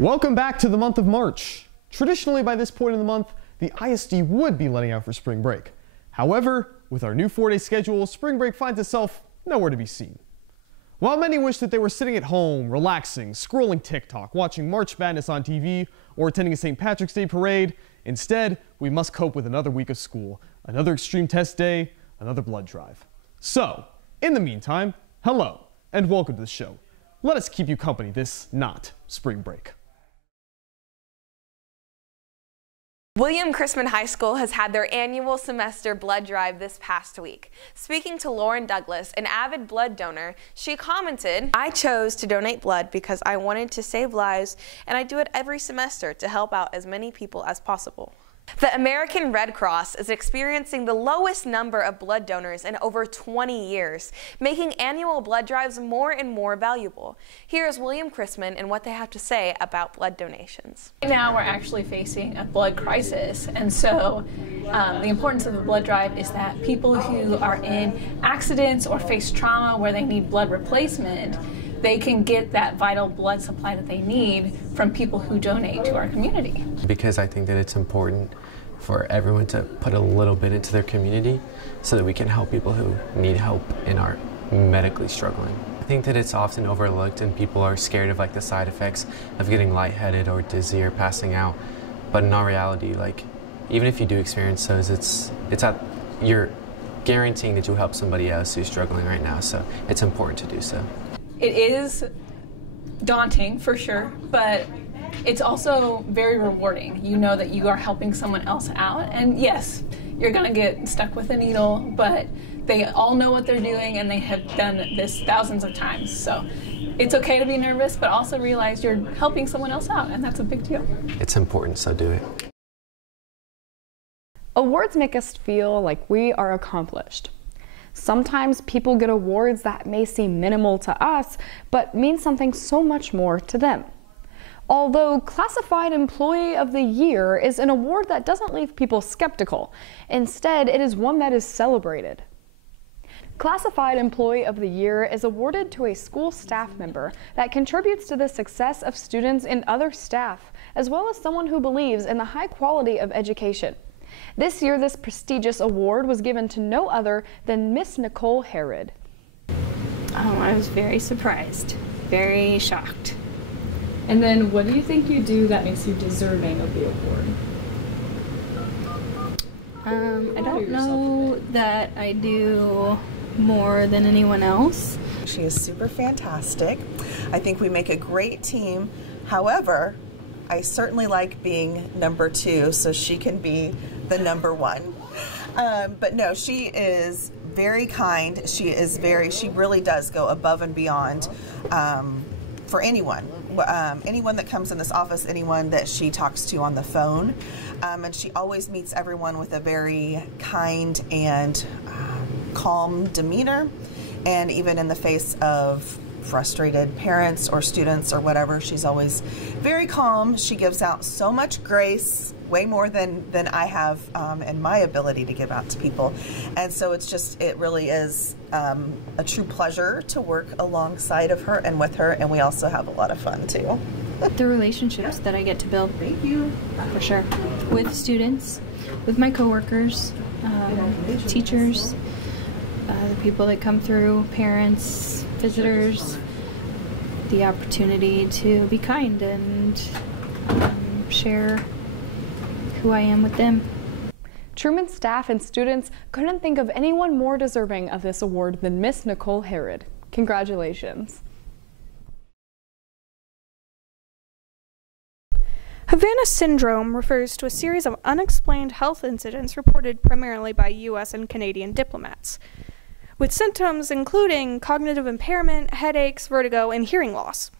Welcome back to the month of March. Traditionally, by this point in the month, the ISD would be letting out for spring break. However, with our new 4-day schedule, spring break finds itself nowhere to be seen. While many wish that they were sitting at home, relaxing, scrolling TikTok, watching March Madness on TV, or attending a St. Patrick's Day parade, instead, we must cope with another week of school, another extreme test day, another blood drive. So, in the meantime, hello, and welcome to the show. Let us keep you company this not spring break. William Chrisman High School has had their annual semester blood drive this past week. Speaking to Lauren Douglas, an avid blood donor, she commented, "I chose to donate blood because I wanted to save lives, and I do it every semester to help out as many people as possible." The American Red Cross is experiencing the lowest number of blood donors in over 20 years, making annual blood drives more and more valuable. Here is William Chrisman and what they have to say about blood donations. Right now we're actually facing a blood crisis, and so the importance of the blood drive is that people who are in accidents or face trauma where they need blood replacement, they can get that vital blood supply that they need from people who donate to our community. Because I think that it's important for everyone to put a little bit into their community so that we can help people who need help and are medically struggling. I think that it's often overlooked and people are scared of like the side effects of getting lightheaded or dizzy or passing out. But in all reality, like even if you do experience those, you're guaranteeing that you'll help somebody else who's struggling right now, so it's important to do so. It is daunting for sure, but it's also very rewarding. You know that you are helping someone else out, and yes, you're gonna get stuck with a needle, but they all know what they're doing and they have done this thousands of times. So it's okay to be nervous, but also realize you're helping someone else out, and that's a big deal. It's important, so do it. Awards make us feel like we are accomplished. Sometimes people get awards that may seem minimal to us, but mean something so much more to them. Although Classified Employee of the Year is an award that doesn't leave people skeptical. Instead, it is one that is celebrated. Classified Employee of the Year is awarded to a school staff member that contributes to the success of students and other staff, as well as someone who believes in the high quality of education. This year, this prestigious award was given to no other than Miss Nicole Herod. I was very surprised, very shocked. And then what do you think you do that makes you deserving of the award? I don't know that I do more than anyone else. She is super fantastic. I think we make a great team. However, I certainly like being number 2, so she can be the number 1. But no, she is very kind. She really does go above and beyond for anyone. Anyone that comes in this office, anyone that she talks to on the phone. And she always meets everyone with a very kind and calm demeanor. And even in the face of frustrated parents or students or whatever, she's always very calm. She gives out so much grace, way more than I have in my ability to give out to people. And so it really is a true pleasure to work alongside of her and with her, and we also have a lot of fun too. The relationships that I get to build, for sure, with students, with my coworkers, teachers, the people that come through, parents, visitors, the opportunity to be kind and share who I am with them. Truman staff and students couldn't think of anyone more deserving of this award than Miss Nicole Herod. Congratulations. Havana syndrome refers to a series of unexplained health incidents reported primarily by U.S. and Canadian diplomats, with symptoms including cognitive impairment, headaches, vertigo, and hearing loss.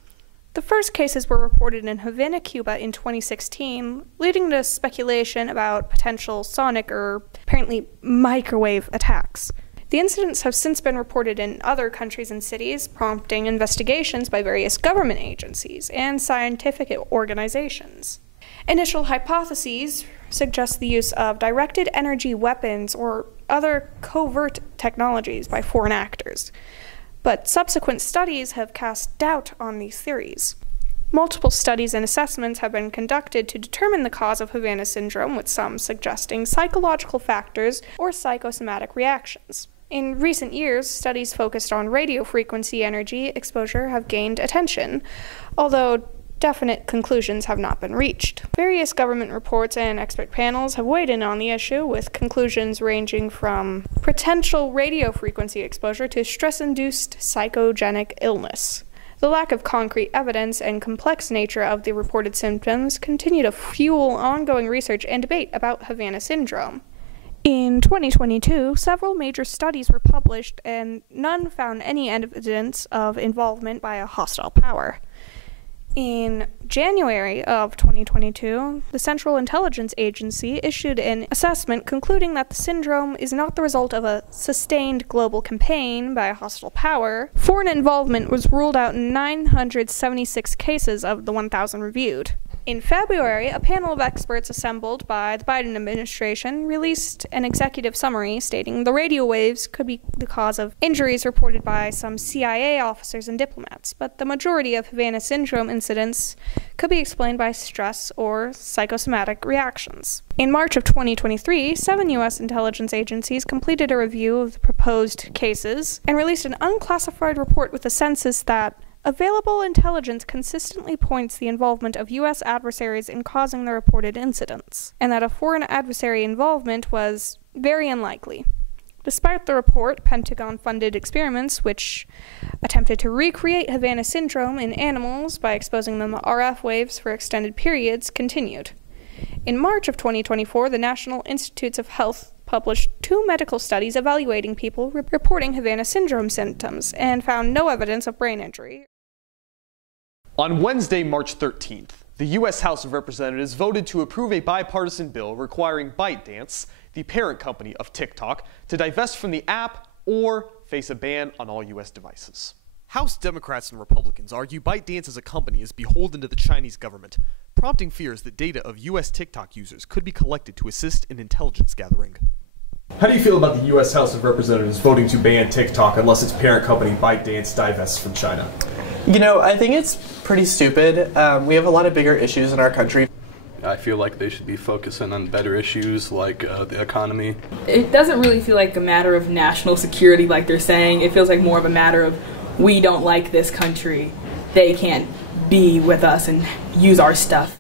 The first cases were reported in Havana, Cuba in 2016, leading to speculation about potential sonic or apparently microwave attacks. The incidents have since been reported in other countries and cities, prompting investigations by various government agencies and scientific organizations. Initial hypotheses suggest the use of directed energy weapons or other covert technologies by foreign actors, but subsequent studies have cast doubt on these theories. Multiple studies and assessments have been conducted to determine the cause of Havana syndrome, with some suggesting psychological factors or psychosomatic reactions. In recent years, studies focused on radio frequency energy exposure have gained attention, although definite conclusions have not been reached. Various government reports and expert panels have weighed in on the issue, with conclusions ranging from potential radio frequency exposure to stress-induced psychogenic illness. The lack of concrete evidence and complex nature of the reported symptoms continue to fuel ongoing research and debate about Havana syndrome. In 2022, several major studies were published, and none found any evidence of involvement by a hostile power. In January of 2022, the Central Intelligence Agency issued an assessment concluding that the syndrome is not the result of a sustained global campaign by a hostile power. Foreign involvement was ruled out in 976 cases of the 1,000 reviewed. In February, a panel of experts assembled by the Biden administration released an executive summary stating the radio waves could be the cause of injuries reported by some CIA officers and diplomats, but the majority of Havana syndrome incidents could be explained by stress or psychosomatic reactions. In March of 2023, 7 U.S. intelligence agencies completed a review of the proposed cases and released an unclassified report with a census that available intelligence consistently points the involvement of U.S. adversaries in causing the reported incidents, and that a foreign adversary involvement was very unlikely. Despite the report, Pentagon-funded experiments which attempted to recreate Havana syndrome in animals by exposing them to RF waves for extended periods continued. In March of 2024, the National Institutes of Health published 2 medical studies evaluating people reporting Havana syndrome symptoms and found no evidence of brain injury. On Wednesday, March 13th, the U.S. House of Representatives voted to approve a bipartisan bill requiring ByteDance, the parent company of TikTok, to divest from the app or face a ban on all U.S. devices. House Democrats and Republicans argue ByteDance as a company is beholden to the Chinese government, prompting fears that data of U.S. TikTok users could be collected to assist in intelligence gathering. How do you feel about the U.S. House of Representatives voting to ban TikTok unless its parent company ByteDance divests from China? You know, I think it's pretty stupid. We have a lot of bigger issues in our country. I feel like they should be focusing on better issues like the economy. It doesn't really feel like a matter of national security like they're saying. It feels like more of a matter of we don't like this country. They can't be with us and use our stuff.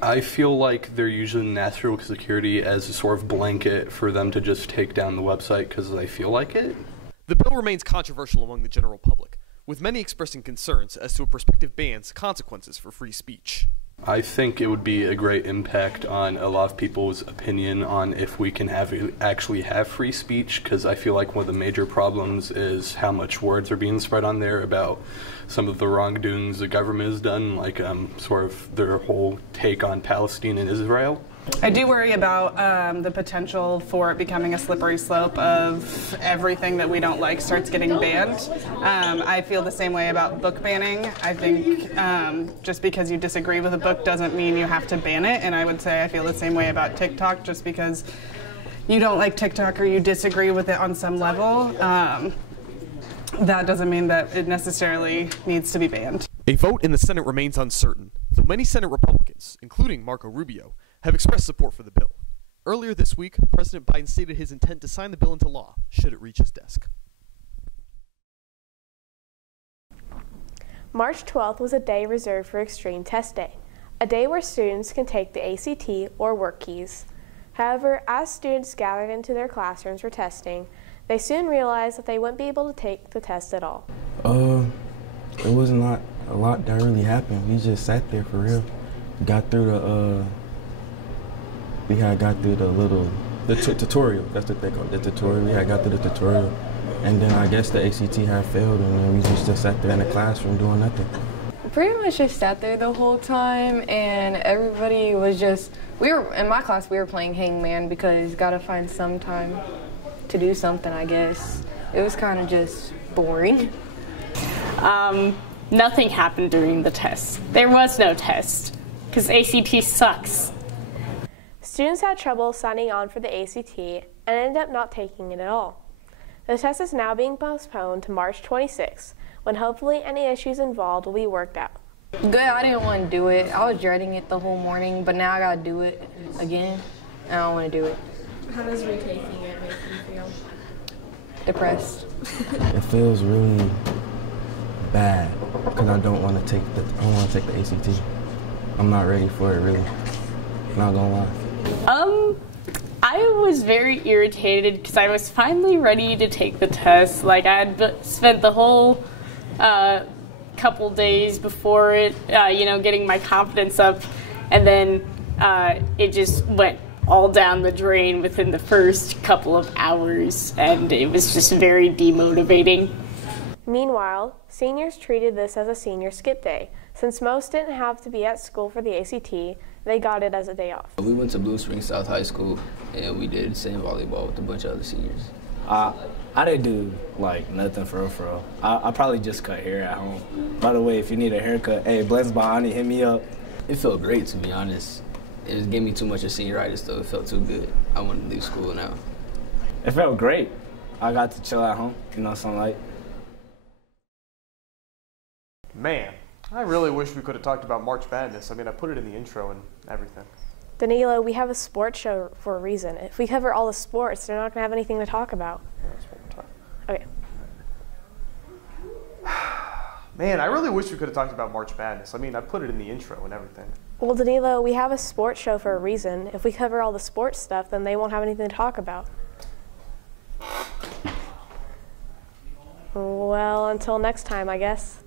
I feel like they're using national security as a sort of blanket for them to just take down the website because they feel like it. The bill remains controversial among the general public, with many expressing concerns as to a prospective ban's consequences for free speech. I think it would be a great impact on a lot of people's opinion on if we can actually have free speech, because I feel like one of the major problems is how much words are being spread on there about some of the wrongdoings the government has done, like sort of their whole take on Palestine and Israel. I do worry about the potential for it becoming a slippery slope of everything that we don't like starts getting banned. I feel the same way about book banning. I think just because you disagree with a book doesn't mean you have to ban it, and I would say I feel the same way about TikTok. Just because you don't like TikTok or you disagree with it on some level, that doesn't mean that it necessarily needs to be banned. A vote in the Senate remains uncertain, though many Senate Republicans, including Marco Rubio, have expressed support for the bill. Earlier this week, President Biden stated his intent to sign the bill into law, should it reach his desk. March 12th was a day reserved for Extreme Test Day, a day where students can take the ACT or work keys. However, as students gathered into their classrooms for testing, they soon realized that they wouldn't be able to take the test at all. It was not a lot that really happened. We just sat there for real. Got through the the tutorial. That's what they call it, the tutorial. We had got through the tutorial, and then I guess the ACT had failed, and then we just sat there in the classroom doing nothing. Pretty much just sat there the whole time, and everybody was just, in my class we were playing hangman because gotta find some time to do something, I guess. It was kind of just boring. Nothing happened during the test. There was no test because ACT sucks. Students had trouble signing on for the ACT and ended up not taking it at all. The test is now being postponed to March 26th, when hopefully any issues involved will be worked out. Good, I didn't want to do it. I was dreading it the whole morning, but now I gotta do it again, and I don't want to do it. How does retaking it make you feel? Depressed. It feels really bad because I don't want to take the ACT. I'm not ready for it, really. Not gonna lie. I was very irritated because I was finally ready to take the test. Like, I had spent the whole couple days before it, getting my confidence up, and then it just went all down the drain within the first couple of hours, and it was just very demotivating. Meanwhile, seniors treated this as a senior skip day. Since most didn't have to be at school for the ACT, they got it as a day off. We went to Blue Springs South High School, and we did sand volleyball with a bunch of other seniors. I didn't do nothing for real. I probably just cut hair at home. By the way, if you need a haircut, hey, Blends behind you, hit me up. It felt great, to be honest. It just gave me too much of senioritis, though. It felt too good. I want to leave school now. It felt great. I got to chill at home, something like. Man, I really wish we could have talked about March Madness. I mean, I put it in the intro and everything. Danilo, we have a sports show for a reason. If we cover all the sports, they're not going to have anything to talk about. Okay. Man, I really wish we could have talked about March Madness. I mean, I put it in the intro and everything. Well, Danilo, we have a sports show for a reason. If we cover all the sports stuff, then they won't have anything to talk about. Well, until next time, I guess.